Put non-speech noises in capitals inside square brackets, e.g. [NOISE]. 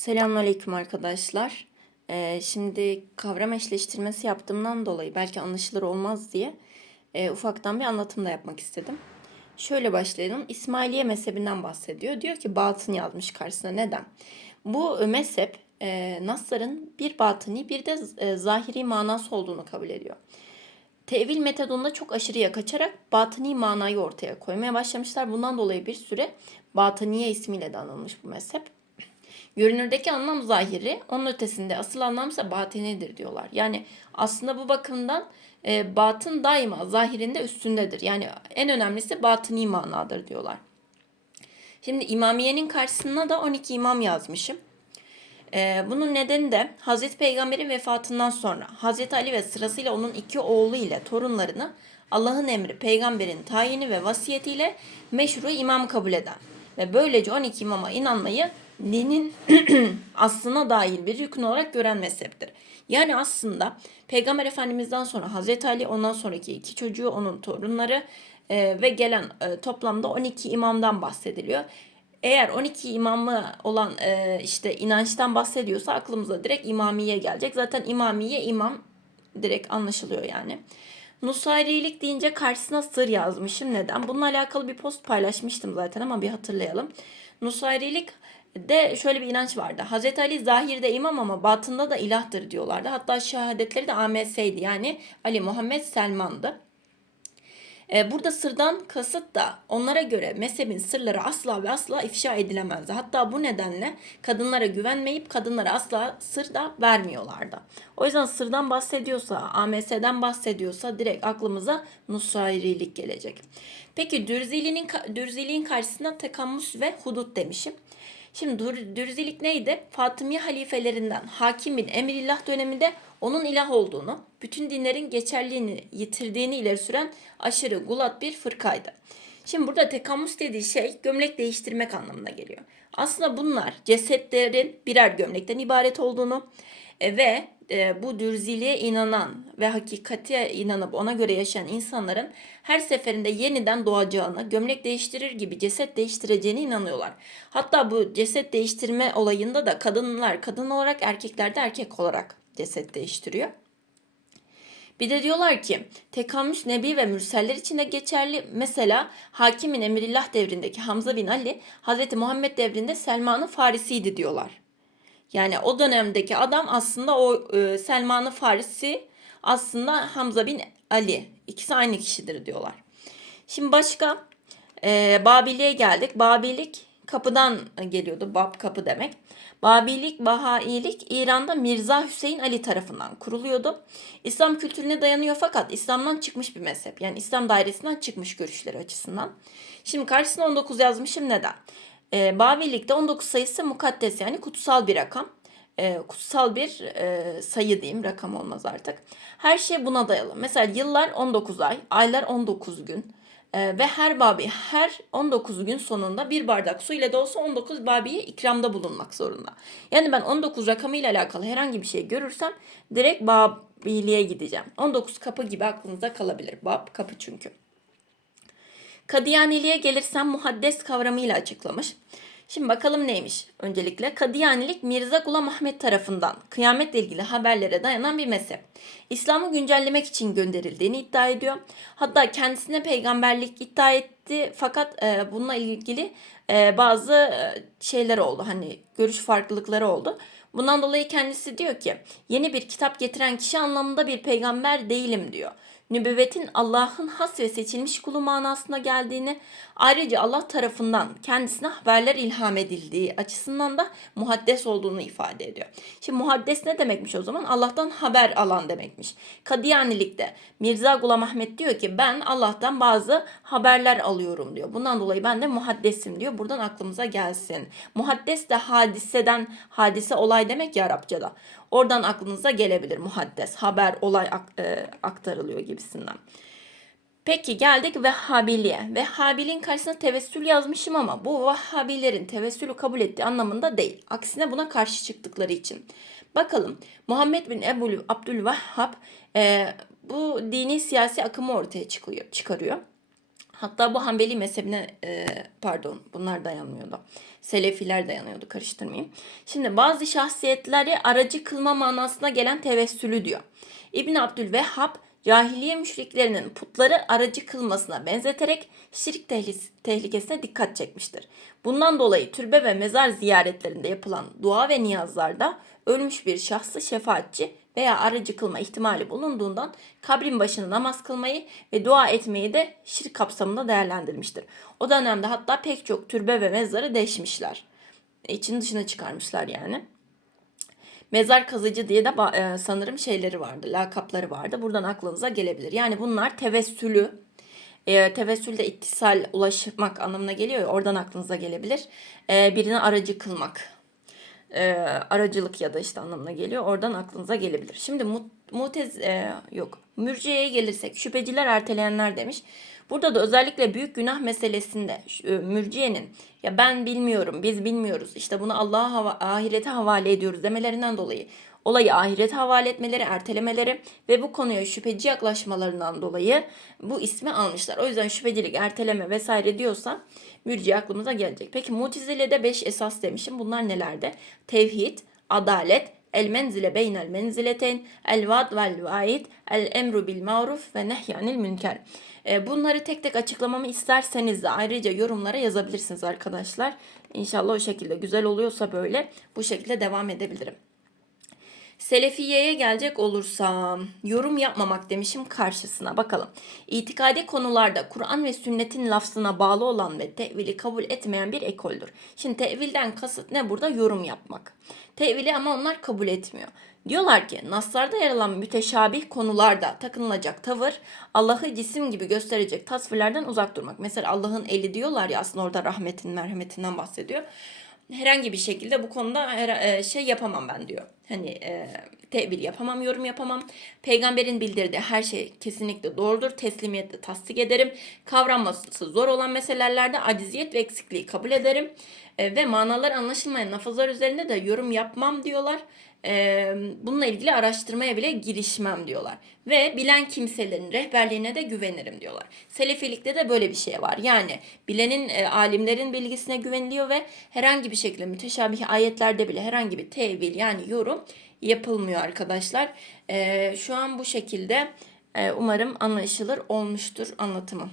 Selamünaleyküm arkadaşlar. Ee, şimdi kavram eşleştirmesi yaptığımdan dolayı belki anlaşılır olmaz diye e, ufaktan bir anlatım da yapmak istedim. Şöyle başlayalım. İsmailiye mezhebinden bahsediyor. Diyor ki batın yazmış karşısına. Neden? Bu mezhep e, Nasların bir batıni bir de e, zahiri manası olduğunu kabul ediyor. Tevil metodunda çok aşırıya kaçarak batıni manayı ortaya koymaya başlamışlar. Bundan dolayı bir süre Batıniye ismiyle de anılmış bu mezhep. Görünürdeki anlam zahiri, onun ötesinde asıl anlam ise batinidir diyorlar. Yani aslında bu bakımdan e, batın daima zahirinde üstündedir. Yani en önemlisi batini manadır diyorlar. Şimdi İmamiye'nin karşısına da 12 imam yazmışım. Ee, bunun nedeni de Hazreti Peygamber'in vefatından sonra Hazreti Ali ve sırasıyla onun iki oğlu ile torunlarını Allah'ın emri, peygamberin tayini ve vasiyetiyle meşru imam kabul eden ve böylece 12 imama inanmayı dinin [CLEARS THROAT] aslına dair bir rükün olarak gören mezheptir. Yani aslında Peygamber Efendimiz'den sonra Hazreti Ali, ondan sonraki iki çocuğu, onun torunları e, ve gelen e, toplamda 12 imamdan bahsediliyor. Eğer 12 imamı olan e, işte inançtan bahsediyorsa aklımıza direkt imamiye gelecek. Zaten imamiye imam direkt anlaşılıyor yani. Nusayrilik deyince karşısına sır yazmışım. Neden? Bununla alakalı bir post paylaşmıştım zaten ama bir hatırlayalım. Nusayrilik de şöyle bir inanç vardı. Hazreti Ali zahirde imam ama batında da ilahtır diyorlardı. Hatta şehadetleri de AMS'ydi. Yani Ali Muhammed Selman'dı. E, burada sırdan kasıt da onlara göre mezhebin sırları asla ve asla ifşa edilemezdi. Hatta bu nedenle kadınlara güvenmeyip kadınlara asla sır da vermiyorlardı. O yüzden sırdan bahsediyorsa, AMS'den bahsediyorsa direkt aklımıza Nusayrilik gelecek. Peki dürziliğin, dürziliğin karşısında tekammus ve hudut demişim. Şimdi dür, dürzilik neydi? Fatımiye halifelerinden Hakim bin Emirillah döneminde onun ilah olduğunu, bütün dinlerin geçerliğini yitirdiğini ileri süren aşırı gulat bir fırkaydı. Şimdi burada tekammus dediği şey gömlek değiştirmek anlamına geliyor. Aslında bunlar cesetlerin birer gömlekten ibaret olduğunu e, ve e, bu dürziliğe inanan ve hakikate inanıp ona göre yaşayan insanların her seferinde yeniden doğacağını, gömlek değiştirir gibi ceset değiştireceğine inanıyorlar. Hatta bu ceset değiştirme olayında da kadınlar kadın olarak erkekler de erkek olarak ceset değiştiriyor. Bir de diyorlar ki tekamüs nebi ve mürseller için de geçerli. Mesela Hakimin Emirillah devrindeki Hamza bin Ali Hazreti Muhammed devrinde Selman'ın Farisiydi diyorlar. Yani o dönemdeki adam aslında o e, Selman-ı Farisi aslında Hamza bin Ali. İkisi aynı kişidir diyorlar. Şimdi başka e, Babili'ye geldik. Babilik kapıdan geliyordu. Bab kapı demek. Babilik, Bahailik İran'da Mirza Hüseyin Ali tarafından kuruluyordu. İslam kültürüne dayanıyor fakat İslam'dan çıkmış bir mezhep. Yani İslam dairesinden çıkmış görüşleri açısından. Şimdi karşısına 19 yazmışım neden? E, Babilik'te 19 sayısı mukaddes yani kutsal bir rakam. E, kutsal bir e, sayı diyeyim rakam olmaz artık. Her şey buna dayalı. Mesela yıllar 19 ay, aylar 19 gün. E, ve her babi her 19 gün sonunda bir bardak su ile de olsa 19 babiye ikramda bulunmak zorunda. Yani ben 19 rakamı ile alakalı herhangi bir şey görürsem direkt babiliğe gideceğim. 19 kapı gibi aklınızda kalabilir. Bab kapı çünkü. Kadiyaniliğe gelirsem muhaddes kavramıyla açıklamış. Şimdi bakalım neymiş öncelikle. Kadiyanilik Mirza Gulam Ahmet tarafından kıyametle ilgili haberlere dayanan bir mezhep. İslam'ı güncellemek için gönderildiğini iddia ediyor. Hatta kendisine peygamberlik iddia etti fakat e, bununla ilgili e, bazı e, şeyler oldu. Hani görüş farklılıkları oldu. Bundan dolayı kendisi diyor ki yeni bir kitap getiren kişi anlamında bir peygamber değilim diyor nübüvvetin Allah'ın has ve seçilmiş kulu manasına geldiğini, ayrıca Allah tarafından kendisine haberler ilham edildiği açısından da muhaddes olduğunu ifade ediyor. Şimdi muhaddes ne demekmiş o zaman? Allah'tan haber alan demekmiş. Kadiyanilikte Mirza Gulam Ahmet diyor ki ben Allah'tan bazı haberler alıyorum diyor. Bundan dolayı ben de muhaddesim diyor. Buradan aklımıza gelsin. Muhaddes de hadiseden, hadise olay demek ya Arapçada. Oradan aklınıza gelebilir muhaddes, haber, olay e, aktarılıyor gibisinden. Peki geldik Vehhabiliğe. Vehhabiliğin karşısına tevessül yazmışım ama bu Vehhabilerin tevessülü kabul ettiği anlamında değil. Aksine buna karşı çıktıkları için. Bakalım Muhammed bin Ebu Abdülvehhab e, bu dini siyasi akımı ortaya çıkıyor, çıkarıyor. Hatta bu Hanbeli mezhebine e, pardon bunlar dayanmıyordu. Selefiler dayanıyordu karıştırmayayım. Şimdi bazı şahsiyetleri aracı kılma manasına gelen tevessülü diyor. İbn Abdülvehhab cahiliye müşriklerinin putları aracı kılmasına benzeterek şirk tehlikesine dikkat çekmiştir. Bundan dolayı türbe ve mezar ziyaretlerinde yapılan dua ve niyazlarda ölmüş bir şahsı şefaatçi veya aracı kılma ihtimali bulunduğundan kabrin başına namaz kılmayı ve dua etmeyi de şirk kapsamında değerlendirmiştir. O dönemde hatta pek çok türbe ve mezarı deşmişler. İçin dışına çıkarmışlar yani. Mezar kazıcı diye de e, sanırım şeyleri vardı, lakapları vardı. Buradan aklınıza gelebilir. Yani bunlar tevessülü, e, tevessül de ittisal, ulaşmak anlamına geliyor ya, oradan aklınıza gelebilir. E, birine aracı kılmak, e, aracılık ya da işte anlamına geliyor. Oradan aklınıza gelebilir. Şimdi mut, mutez e, yok. Mürciyeye gelirsek şüpheciler erteleyenler demiş. Burada da özellikle büyük günah meselesinde e, mürciyenin ya ben bilmiyorum, biz bilmiyoruz. işte bunu Allah'a hava- ahirete havale ediyoruz demelerinden dolayı olayı ahirete havale etmeleri, ertelemeleri ve bu konuya şüpheci yaklaşmalarından dolayı bu ismi almışlar. O yüzden şüphecilik, erteleme vesaire diyorsa mürciye aklımıza gelecek. Peki Mutezile'de 5 esas demişim. Bunlar nelerde? Tevhid, adalet, el menzile beynel menzileteyn, el vad vel vaid, el emru bil maruf ve nehyanil münker. E, Bunları tek tek açıklamamı isterseniz de ayrıca yorumlara yazabilirsiniz arkadaşlar. İnşallah o şekilde güzel oluyorsa böyle bu şekilde devam edebilirim. Selefiyeye gelecek olursam yorum yapmamak demişim karşısına bakalım. İtikadi konularda Kur'an ve sünnetin lafzına bağlı olan ve tevili kabul etmeyen bir ekoldür. Şimdi tevilden kasıt ne burada? Yorum yapmak. Tevili ama onlar kabul etmiyor. Diyorlar ki naslarda yer alan müteşabih konularda takınılacak tavır Allah'ı cisim gibi gösterecek tasvirlerden uzak durmak. Mesela Allah'ın eli diyorlar ya aslında orada rahmetin merhametinden bahsediyor herhangi bir şekilde bu konuda her- e, şey yapamam ben diyor. Hani e, tevil yapamam, yorum yapamam. Peygamberin bildirdiği her şey kesinlikle doğrudur. Teslimiyetle tasdik ederim. Kavranması zor olan meselelerde aciziyet ve eksikliği kabul ederim. E, ve manalar anlaşılmayan lafızlar üzerinde de yorum yapmam diyorlar. E, bununla ilgili araştırmaya bile girişmem diyorlar. Ve bilen kimselerin rehberliğine de güvenirim diyorlar. Selefilikte de böyle bir şey var. Yani bilenin, e, alimlerin bilgisine güveniliyor ve herhangi bir şekilde müteşabih ayetlerde bile herhangi bir tevil yani yorum yapılmıyor arkadaşlar. Şu an bu şekilde umarım anlaşılır olmuştur anlatımım.